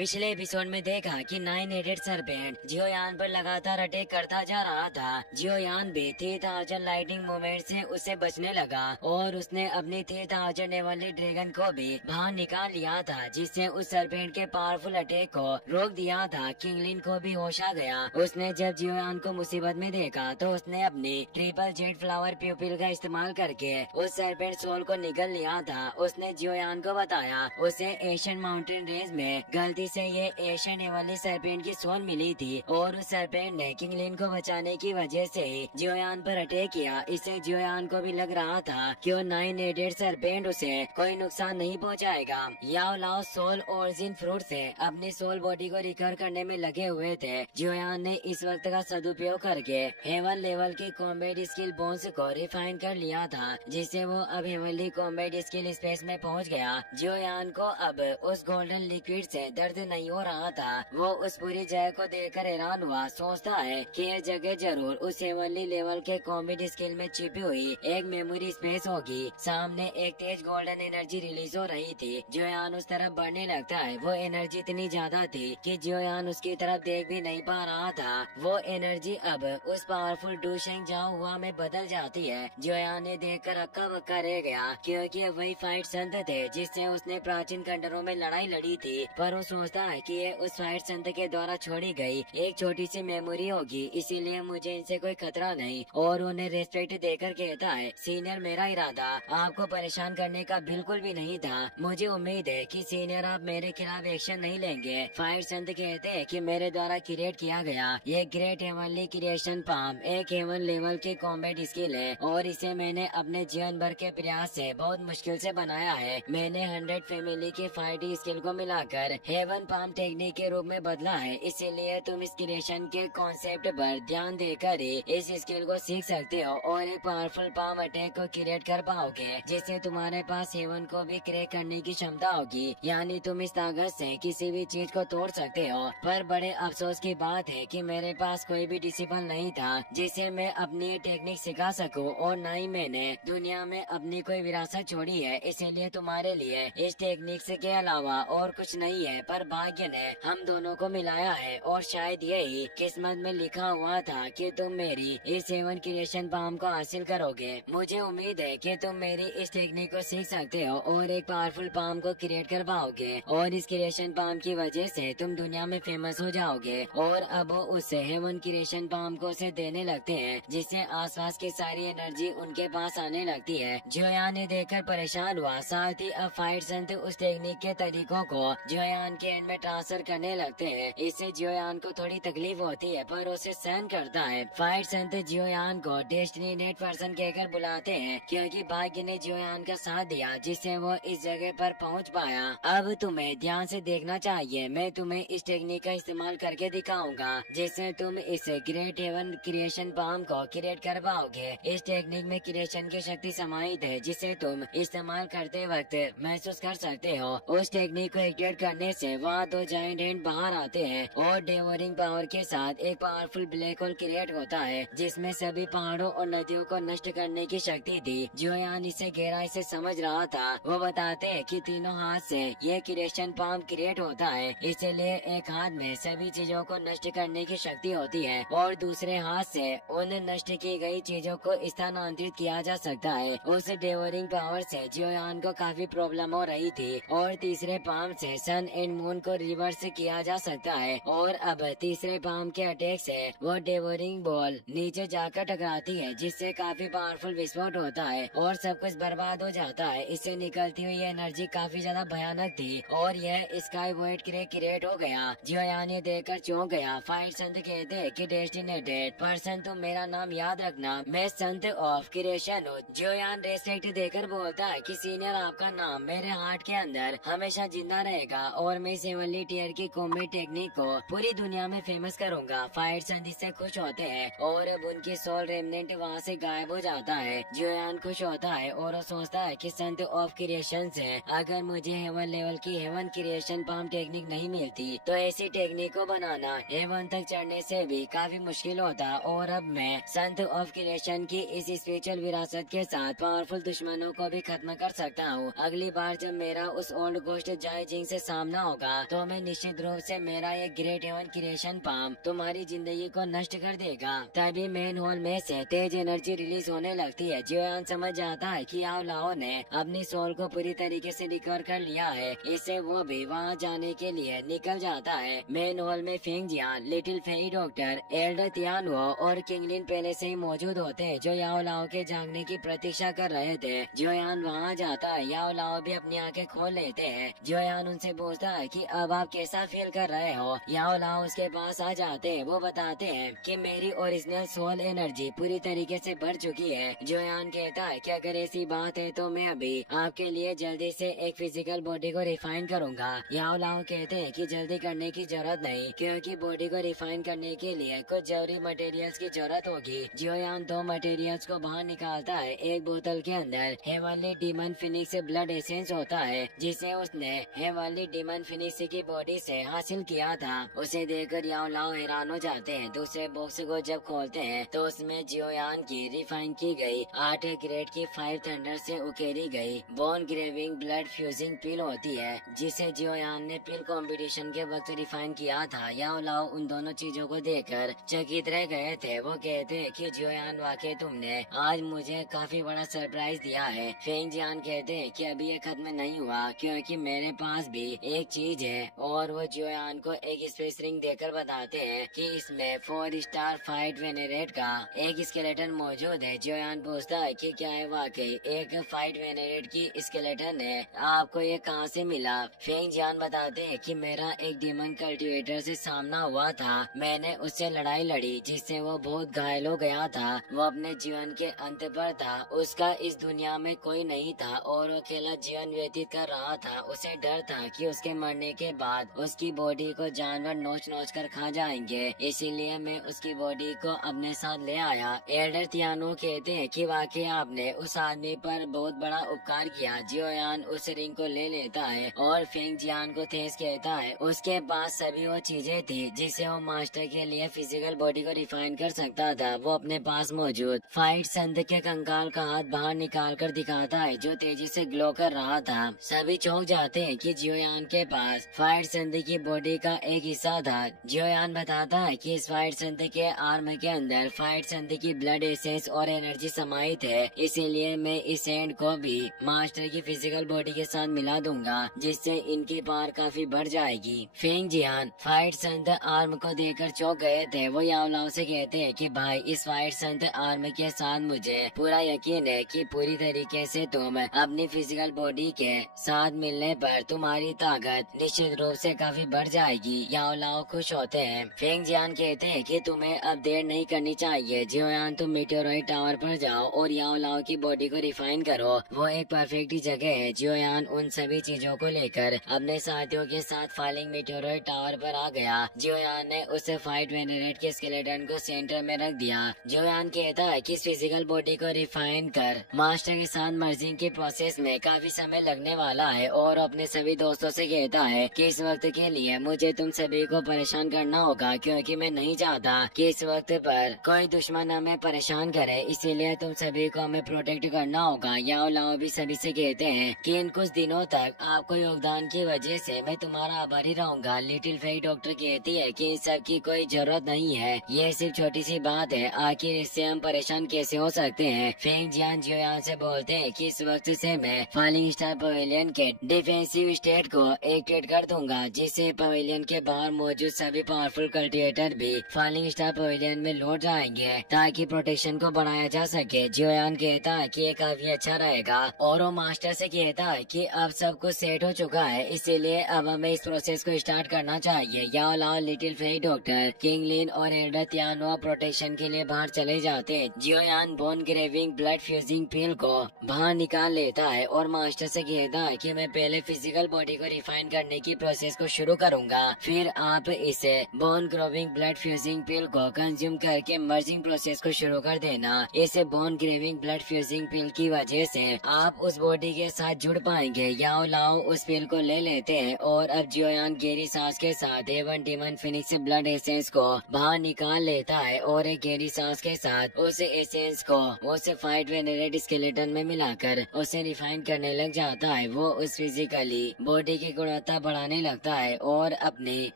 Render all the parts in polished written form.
पिछले एपिसोड में देखा कि 9-8 सरपेंट जियोयान पर लगातार अटैक करता जा रहा था। जियोयान भी 3000 लाइटिंग मूवमेंट से उससे बचने लगा और उसने अपनी 3000 वाली ड्रैगन को भी बाहर निकाल लिया था, जिससे उस सरपेंट के पावरफुल अटैक को रोक दिया था। किंगलिन को भी होश आ गया। उसने जब जियोयान को मुसीबत में देखा तो उसने अपनी ट्रिपल जेट फ्लावर प्यूपिल का इस्तेमाल करके उस सरपेंट सोल को निकल लिया था। उसने जियोयान को बताया उसे एशियन माउंटेन रेंज में गलती से ये एशियन वाली सरपेंट की सोल मिली थी और उस सरपेंट ने किंगलिन को बचाने की वजह से जियोयान पर अटैक किया। इससे जियोयान को भी लग रहा था कि वो 9-8 सरपेंट उसे कोई नुकसान नहीं पहुंचाएगा। याओ लाओ सोल ओरिजिन फ्रूट से अपनी सोल बॉडी को रिकवर करने में लगे हुए थे। जियोयान ने इस वक्त का सदुपयोग करके हेवन लेवल की कॉम्बैट स्किल बोन्स को रिफाइन कर लिया था, जिससे वो अब हेवनली कॉम्बैट स्किल स्पेस में पहुंच गया। जियोयान को अब उस गोल्डन लिक्विड से दर्द नहीं हो रहा था। वो उस पूरी जगह को देखकर हैरान हुआ। सोचता है कि यह जगह जरूर उस हेवनली लेवल के कॉम्बैट स्किल में छिपी हुई एक मेमोरी स्पेस होगी। सामने एक तेज गोल्डन एनर्जी रिलीज हो रही थी। जियोयान उस तरफ बढ़ने लगता है। वो एनर्जी इतनी ज्यादा थी कि जियोयान उसकी तरफ देख भी नहीं पा रहा था। वो एनर्जी अब उस पावरफुल डूशेंग जाओ हुआ में बदल जाती है। जियोयान ने देखकर अक्का बक्का रह गया, क्योंकि वही फाइट संत थे जिससे उसने प्राचीन खंडरों में लड़ाई लड़ी थी। पर वो सोचता है कि ये उस फाइट संत के द्वारा छोड़ी गई एक छोटी सी मेमोरी होगी, इसीलिए मुझे इनसे कोई खतरा नहीं। और उन्हें रेस्पेक्ट देकर कहता है, सीनियर, मेरा इरादा आपको परेशान करने का बिल्कुल भी नहीं था। मुझे उम्मीद है कि सीनियर आप मेरे खिलाफ एक्शन नहीं लेंगे। फाइट संत कहते हैं कि मेरे द्वारा क्रिएट किया गया ये ग्रेट हेवनली क्रिएशन पाम एक हेवन लेवल की कॉम्बैट स्किल है और इसे मैंने अपने जीवन भर के प्रयास से बहुत मुश्किल से बनाया है। मैंने 100 फैमिली की फाइटिंग स्किल को मिलाकर हेवन पाम टेक्निक के रूप में बदला है, इसीलिए तुम इस क्रिएशन के कॉन्सेप्ट पर ध्यान देकर ही इस स्किल को सीख सकते हो और एक पावरफुल पाम अटैक को क्रिएट कर पाओगे, जिससे तुम्हारे पास हेवन को भी क्रैक करने की क्षमता होगी। यानी तुम इस ताकत से किसी भी चीज को तोड़ सकते हो। पर बड़े अफसोस की बात है कि मेरे पास कोई भी डिसिपल नहीं था जिसे मैं अपनी ये टेक्निक सिखा सकूं, और न ही मैंने दुनिया में अपनी कोई विरासत छोड़ी है। इसीलिए तुम्हारे लिए इस टेक्निक से के अलावा और कुछ नहीं है। पर भाग्य ने हम दोनों को मिलाया है और शायद यही किस्मत में लिखा हुआ था कि तुम मेरी इस हेवन क्रिएशन पाम को हासिल करोगे। मुझे उम्मीद है कि तुम मेरी इस टेक्निक को सीख सकते हो और एक पावरफुल पाम को क्रिएट कर पाओगे, और इस क्रिएशन पाम की वजह से तुम दुनिया में फेमस हो जाओगे। और अब वो उस हेवन क्रिएशन पाम को उसे देने लगते हैं, जिससे आसपास की सारी एनर्जी उनके पास आने लगती है। जियोयान ने देखकर परेशान हुआ। साथ ही अब फाइट संत उस टेक्निक के तरीकों को जियोयान के एंड में ट्रांसफर करने लगते हैं। इससे जियोयान को थोड़ी तकलीफ होती है, पर उसे सहन करता है। फाइट संत जियोयान को डेस्टिनी नेट पर्सन कहकर बुलाते हैं, क्योंकि भाग्य ने जियोयान का साथ दिया जिससे वो इस जगह पर पहुंच पाया। अब तुम्हें ध्यान से देखना चाहिए। मैं तुम्हें इस टेक्निक का इस्तेमाल करके दिखाऊंगा, जिससे तुम इस ग्रेट हेवन क्रिएशन पाम को क्रिएट कर पाओगे। इस टेक्निक में क्रिएशन की शक्ति समाहित है, जिसे तुम इस्तेमाल करते वक्त महसूस कर सकते हो। उस टेक्निक को एक्टिवेट करने से वहाँ 2 जायंट हैंड बाहर आते हैं और डेवोरिंग पावर के साथ एक पावरफुल ब्लैक होल क्रिएट होता है, जिसमें सभी पहाड़ों और नदियों को नष्ट करने की शक्ति थी। जियोयान इसे गहराई से समझ रहा था। वो बताते हैं कि तीनों हाथ से ये क्रिएशन पाम क्रिएट होता है, इसलिए एक हाथ में सभी चीजों को नष्ट करने की शक्ति होती है और दूसरे हाथ से उन नष्ट की गई चीजों को स्थानांतरित किया जा सकता है। उस डेवोरिंग पावर से जियोयान को काफी प्रॉब्लम हो रही थी, और तीसरे पाम से सन एंड मून को रिवर्स किया जा सकता है। और अब तीसरे पाम के अटैक से वो डेवोरिंग बॉल नीचे जाकर टकराती है, जिससे काफी पावरफुल विस्फोट होता है और सब कुछ बर्बाद हो जाता है। इससे निकलती हुई एनर्जी काफी ज्यादा भयानक थी और यह स्काई वॉइड क्रिएट हो गया। जियोयान ये देखकर चौंक गया। फाइट संत कहते हैं कि डेस्टिनेटेड पर्सन, तुम मेरा नाम याद रखना, मैं संत ऑफ क्रिएशन हूँ। जियोयान रेस्पेक्ट देकर बोलता है कि सीनियर, आपका नाम मेरे हार्ट के अंदर हमेशा जिंदा रहेगा और मैं इस हेवनली टियर की कॉम्बैट टेक्निक को पूरी दुनिया में फेमस करूंगा। फाइट संत इससे खुश होते हैं और अब उनकी सोल रेमनेंट वहाँ से गायब हो जाता है। जियोयान खुश होता है और वो सोचता है कि संत ऑफ क्रिएशन से अगर मुझे हेवन लेवल की हेवन क्रिएशन पाम टेक्निक नहीं मिलती तो ऐसी टेक्निक को बनाना हेवन तक चढ़ने से भी काफी मुश्किल होता। और अब मैं संत ऑफ क्रिएशन की इस स्पिरिचुअल विरासत के साथ पावरफुल दुश्मनों को भी खत्म कर सकता हूँ। अगली बार जब मेरा उस ओल्ड गोस्ट जाय जिंग से सामना होगा होगा तो मैं निश्चित रूप से मेरा ये ग्रेट एवन क्रिएशन पाम तुम्हारी जिंदगी को नष्ट कर देगा। तभी मेन होल में से तेज एनर्जी रिलीज होने लगती है। जियोयान समझ जाता है कि याओ लाओ ने अपनी सोल को पूरी तरीके से रिकवर कर लिया है, इससे वो भी वहाँ जाने के लिए निकल जाता है। मेन हॉल में फेंग जियान, लिटिल फेई डॉक्टर, एल्डर तियानुओ और किंगलिन पहले से ही मौजूद होते हैं जो याओ लाओ के जागने की प्रतीक्षा कर रहे थे। जियोयान वहाँ जाता है, याओ लाओ भी अपनी आंखें खोल लेते हैं। जियोयान उनसे पूछता है कि अब आप कैसा फील कर रहे हो। याओ लाओ उसके पास आ जाते हैं। वो बताते हैं कि मेरी ओरिजिनल सोल एनर्जी पूरी तरीके से बढ़ चुकी है। जियोयान कहता है कि अगर ऐसी बात है तो मैं अभी आपके लिए जल्दी से एक फिजिकल बॉडी को रिफाइन करूंगा। याओ लाओ कहते हैं कि जल्दी करने की जरूरत नहीं, क्योंकि बॉडी को रिफाइन करने के लिए कुछ जरूरी मटेरियल्स की जरूरत होगी। जियोयान 2 मटेरियल्स को बाहर निकालता है। एक बोतल के अंदर heavenly demon Phoenix blood essence होता है, जिसे उसने हेवनली डीमन फिनिक्स की बॉडी से हासिल किया था। उसे देखकर याओ लाओ हैरान हो जाते हैं। दूसरे बॉक्स को जब खोलते हैं तो उसमें जियोयान की रिफाइन की गई 8 ग्रेड की 5 थंडर से उकेरी गई बोन ग्रेविंग ब्लड फ्यूजिंग पिल होती है, जिसे जियोयान ने पिल कंपटीशन के वक्त रिफाइन किया था। याओ लाओ उन दोनों चीजों को देखकर चकित रह गए थे। वो कहते हैं कि जियोयान वाकई तुमने आज मुझे काफी बड़ा सरप्राइज दिया है। फेंग जियान कहते हैं कि अभी ये खत्म नहीं हुआ, क्योंकि मेरे पास भी एक चीज है, और वो जियोयान को एक स्पेस रिंग देकर बताते हैं कि इसमें 4 स्टार फाइट वेनेरेट का एक स्केलेटन मौजूद है। जियोयान पूछता है कि क्या है वाकई एक फाइट वेनेरेट की स्केलेटन है, आपको ये कहाँ से मिला। फेंग जियान बताते हैं कि मेरा एक डीमन कल्टिवेटर से सामना हुआ था। मैंने उससे लड़ाई लड़ी जिससे वो बहुत घायल हो गया था। वो अपने जीवन के अंत पर था। उसका इस दुनिया में कोई नहीं था और वो अकेला जीवन व्यतीत कर रहा था। उसे डर था कि उसके मरने के बाद उसकी बॉडी को जानवर नोच नोच कर खा जाएंगे, इसीलिए मैं उसकी बॉडी को अपने साथ ले आया। एल्डर तियानो कहते हैं कि वाकई आपने उस आदमी पर बहुत बड़ा उपकार किया। जियोयान उस रिंग को ले लेता है और फेंग जियान को थेस कहता है उसके पास सभी वो चीजें थी जिससे वो मास्टर के लिए फिजिकल बॉडी को रिफाइन कर सकता था। वो अपने पास मौजूद फाइट संत के कंकाल का हाथ बाहर निकाल कर दिखाता है जो तेजी से ग्लो कर रहा था। सभी चौंक जाते हैं कि जियोयान के पास फाइट संत की बॉडी का एक हिस्सा था। जियोयान बताता है कि इस फाइट संत के आर्म के अंदर फाइट संत की ब्लड एसेंस और एनर्जी समाहित है, इसीलिए मैं इस एंड को भी मास्टर की फिजिकल बॉडी के साथ मिला दूंगा, जिससे इनकी पावर काफी बढ़ जाएगी। फेंग जियान फाइट संत आर्म को देखकर चौंक गए थे। वो याओ लाओ से कहते हैं कि भाई इस फाइट संत आर्म के साथ मुझे पूरा यकीन है कि पूरी तरीके से तुम अपनी फिजिकल बॉडी के साथ मिलने पर तुम्हारी ताकत निश्चित रूप से काफी बढ़ जाएगी। याओ लाओ खुश होते हैं। फेंग जियान कहते हैं कि तुम्हें अब देर नहीं करनी चाहिए। जियोयान तुम मीटेओराइट टावर पर जाओ और याओ लाओ की बॉडी को रिफाइन करो, वो एक परफेक्ट जगह है। जियोयान उन सभी चीजों को लेकर अपने साथियों के साथ फालिंग मीटेओराइट टावर पर आ गया। जियोयान ने उस फाइट वेनेरेट के स्केलेटन को सेंटर में रख दिया। जियोयान कहता है कि इस फिजिकल बॉडी को रिफाइन कर मास्टर के साथ मर्जिंग के प्रोसेस में काफी समय लगने वाला है, और अपने सभी दोस्तों से कहता है कि इस वक्त के लिए मुझे तुम सभी को परेशान करना होगा, क्योंकि मैं नहीं चाहता कि इस वक्त पर कोई दुश्मन हमें परेशान करे, इसीलिए तुम सभी को हमें प्रोटेक्ट करना होगा। याओ लाओ भी सभी से कहते हैं कि इन कुछ दिनों तक आपको योगदान की वजह से मैं तुम्हारा आभारी रहूंगा। लिटिल फेई डॉक्टर कहती है कि इन सब की कोई जरूरत नहीं है, ये सिर्फ छोटी सी बात है, आखिर इससे हम परेशान कैसे हो सकते हैं। फेंग जियान जियोयान से बोलते हैं कि इस वक्त से मैं फॉलिंग स्टार पवेलियन के डिफेंसिव स्टेट को एक्टिवेट कर दूंगा, जिससे पवेलियन के बाहर मौजूद सभी पावरफुल कल्टिवेटर भी फॉलिंग स्टार पवेलियन में लौट जाएंगे ताकि प्रोटेक्शन को बढ़ाया जा सके। जियोयान कहता है कि ये काफी अच्छा रहेगा, और वो मास्टर से कहता है कि अब सब कुछ सेट हो चुका है, इसीलिए अब हमें इस प्रोसेस को स्टार्ट करना चाहिए। याओ लाओ, लिटिल फेई डॉक्टर, किंगलिन और एल्डर तियानुओ प्रोटेक्शन के लिए बाहर चले जाते हैं। जियोयान बोन ग्रेविंग ब्लड फ्यूजिंग पिल को बाहर निकाल लेता है और मास्टर से कहता है कि मैं पहले फिजिकल बॉडी को रिफाइन करने की प्रोसेस को शुरू करूंगा, फिर आप इसे बोन ग्रोविंग ब्लड फ्यूजिंग पिल को कंज्यूम करके मर्जिंग प्रोसेस को शुरू कर देना। इसे बोन ग्रेविंग ब्लड फ्यूजिंग पिल की वजह से आप उस बॉडी के साथ जुड़ पाएंगे। याओ लाओ उस पिल को ले लेते हैं और अब जियोयान गहरी सांस के साथ हेवन डीमन फिनिक्स से ब्लड एसेंस को बाहर निकाल लेता है और एक गहरी सांस के साथ उस एसेंस को उस फाइट वेनेरेट स्केलेटन में मिलाकर उसे रिफाइन करने लग जाता है। वो उस फिजिकली बॉडी की गुणवत्ता तीव्रता बढ़ाने लगता है और अपनी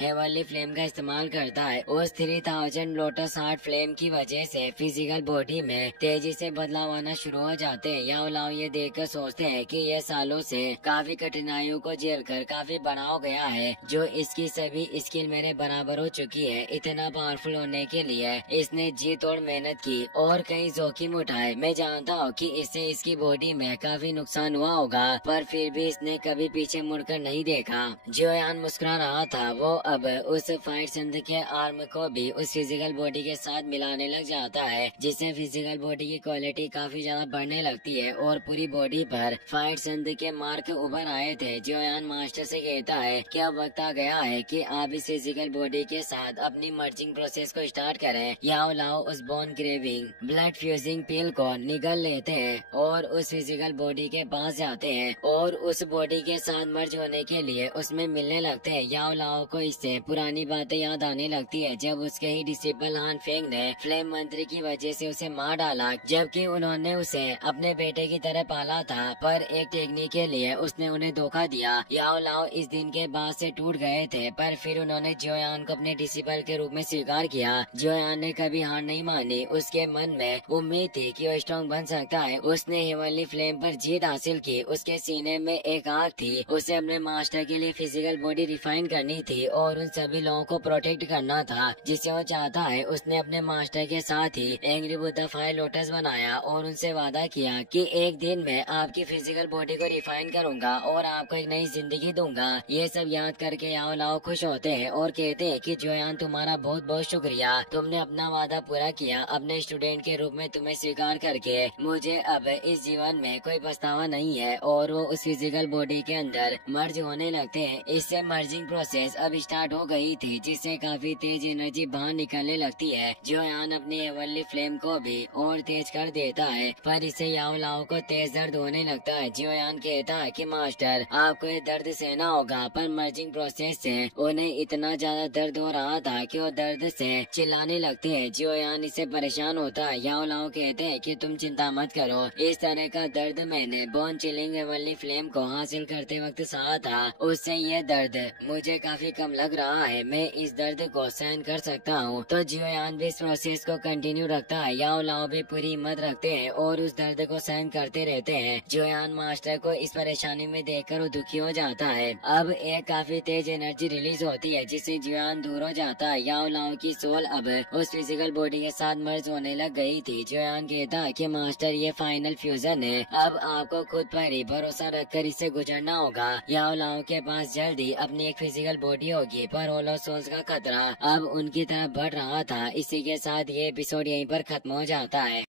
हेवनली फ्लेम का इस्तेमाल करता है। उस 3000 लोटस हार्ट फ्लेम की वजह से फिजिकल बॉडी में तेजी से बदलाव आना शुरू हो जाते हैं। याओ लाओ ये देखकर सोचते हैं कि यह सालों से काफी कठिनाइयों को झेलकर काफी बड़ा हो गया है, जो इसकी सभी स्किल मेरे बराबर हो चुकी है। इतना पावरफुल होने के लिए इसने जी तोड़ मेहनत की और कई जोखिम उठाए। मैं जानता हूँ कि इससे इसकी बॉडी में काफी नुकसान हुआ होगा, पर फिर भी इसने कभी पीछे मुड़कर नहीं देखा। जियोयान मुस्कुरा रहा था। वो अब उस फाइट संध के आर्म को भी उस फिजिकल बॉडी के साथ मिलाने लग जाता है, जिससे फिजिकल बॉडी की क्वालिटी काफी ज्यादा बढ़ने लगती है और पूरी बॉडी पर फाइट संध के मार्क उभर आए थे। जियोयान मास्टर से कहता है कि अब वक्त आ गया है कि आप इस फिजिकल बॉडी के साथ अपनी मर्जिंग प्रोसेस को स्टार्ट करें। याओ लाओ उस बोन क्रेविंग ब्लड फ्यूजिंग पिल को निगल लेते हैं और उस फिजिकल बॉडी के पास जाते हैं और उस बॉडी के साथ मर्ज होने के लिए उसमें मिलने लगते हैं। याओ लाओ को इससे पुरानी बातें याद आने लगती है, जब उसके ही डिसिपल हान फेंग ने फ्लेम मंत्री की वजह से उसे मार डाला, जबकि उन्होंने उसे अपने बेटे की तरह पाला था, पर एक टेक्निक के लिए उसने उन्हें धोखा दिया। याओ लाओ इस दिन के बाद से टूट गए थे, पर फिर उन्होंने जियोयान को अपने डिसिपल के रूप में स्वीकार किया। जियोयान ने कभी हार नहीं मानी। उसके मन में उम्मीद थी कि वो स्ट्रॉन्ग बन सकता है। उसने हेवनली फ्लेम पर जीत हासिल की। उसके सीने में एक आग थी। उसे अपने मास्टर के लिए फिजिकल बॉडी रिफाइन करनी थी और उन सभी लोगों को प्रोटेक्ट करना था जिसे वो चाहता है। उसने अपने मास्टर के साथ ही एंग्री बुद्धा फायर लोटस बनाया और उनसे वादा किया कि एक दिन मैं आपकी फिजिकल बॉडी को रिफाइन करूंगा और आपको एक नई जिंदगी दूंगा। ये सब याद करके याओ लाओ खुश होते हैं और कहते हैं कि जियोयान तुम्हारा बहुत बहुत शुक्रिया, तुमने अपना वादा पूरा किया। अपने स्टूडेंट के रूप में तुम्हें स्वीकार करके मुझे अब इस जीवन में कोई पछतावा नहीं है। और वो उस फिजिकल बॉडी के अंदर मर्ज होने लगते हैं। इससे मर्जिंग प्रोसेस अब स्टार्ट हो गई थी, जिससे काफी तेज एनर्जी बाहर निकलने लगती है। जियोयान अपनी हेवनली फ्लेम को भी और तेज कर देता है, पर इससे याओ लाओ को तेज दर्द होने लगता है। जियोयान कहता है कि मास्टर आपको ये दर्द सहना होगा, पर मर्जिंग प्रोसेस से उन्हें इतना ज्यादा दर्द हो रहा था कि वो दर्द से चिल्लाने लगते हैं। जियोयान इससे परेशान होता है। याओ लाओ कहते हैं कि तुम चिंता मत करो, इस तरह का दर्द मैंने बोन चिलिंग हेवनली फ्लेम को हासिल करते वक्त सहा था, उससे ये दर्द मुझे काफी कम लग रहा है। मैं इस दर्द को सहन कर सकता हूँ। तो जियोयान भी इस प्रोसेस को कंटिन्यू रखता है। याओ लाओ भी पूरी हिम्मत रखते हैं और उस दर्द को सहन करते रहते हैं। जियोयान मास्टर को इस परेशानी में देखकर वो दुखी हो जाता है। अब एक काफी तेज एनर्जी रिलीज होती है, जिससे जियोयान दूर हो जाता है। याओ लाओ की सोल अब उस फिजिकल बॉडी के साथ मर्ज होने लग गई थी। जियोयान कहता है कि मास्टर ये फाइनल फ्यूजन है, अब आपको खुद पर ही भरोसा रखकर इससे गुजरना होगा। याओ लाओ के पास जल्दी अपनी एक फिजिकल बॉडी होगी, पर होलो सोल्स का खतरा अब उनकी तरफ बढ़ रहा था। इसी के साथ ये एपिसोड यहीं पर खत्म हो जाता है।